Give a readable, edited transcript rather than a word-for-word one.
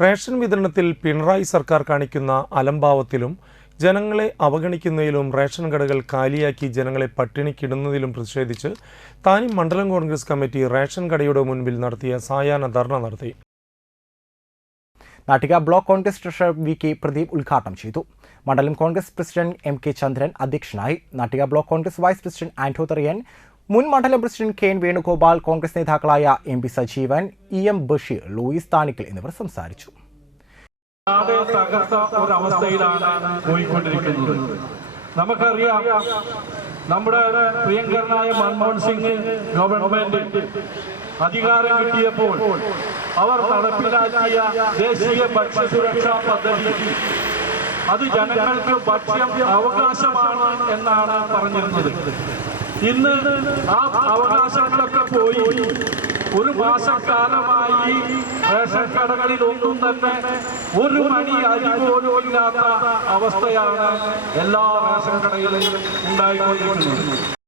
Ration വിതരണത്തിൽ പിണറായി സർക്കാർ കാണിക്കുന്ന അലംഭാവത്തിലും ജനങ്ങളെ അവഗണിക്കുന്നതിലും റേഷൻ കടകൾ കാലിയാക്കി ജനങ്ങളെ പട്ടിണിക്കിടുന്നതിലും പ്രതിഷേധിച്ച് താനും മണ്ഡലം കോൺഗ്രസ് കമ്മിറ്റി റേഷൻ കടയുടെ മുൻപിൽ നടത്തിയ സായാഹ്ന ധർണ നടത്തി. Nattika block Congress treasurer V K. Pradeep ഉദ്ഘാടനം ചെയ്തു. മണ്ഡലം കോൺഗ്രസ് പ്രസിഡന്റ് എം.കെ. ചന്ദ്രൻ അധ്യക്ഷനായി. Nattika block Congress vice president Anto Thariyan, മുൻ മണ്ഡലം പ്രസിഡന്റ് കെ.എൻ. വേണുഗോപാൽ, കോൺഗ്രസ് നേതാക്കളായ M P. Sajeevan, E M. Basheer, Louis Thanikkal എന്നിവർ സംസാരിച്ചു. തകർത്ത ഒരവസ്ഥയിലാണ് പോയിക്കൊണ്ടിരിക്കുന്നത്. നമുക്കറിയാം, നമ്മുടെ പ്രിയങ്കരനായ മൻമോഹൻ സിംഗ് ഗവൺമെന്റ് അധികാരം കിട്ടിയപ്പോൾ അവർ നടപ്പിലാക്കിയ ദേശീയ ഭക്ഷ്യസുരക്ഷാ പദ്ധതി അത് ജനങ്ങൾക്ക് ഭക്ഷ്യം അവകാശമാണ് എന്നാണ് പറഞ്ഞിരുന്നത്. ഇന്ന് ആ അവകാശങ്ങളൊക്കെ പോയി. ഒരു മാസക്കാലമായി റേഷൻ കടകളിൽ ഒന്നും തന്നെ ഒരു മണി അരി പോലും ഇല്ലാത്ത അവസ്ഥയാണ് എല്ലാ റേഷൻ കടകളിലും ഉണ്ടായിക്കൊണ്ടിരിക്കുന്നത്.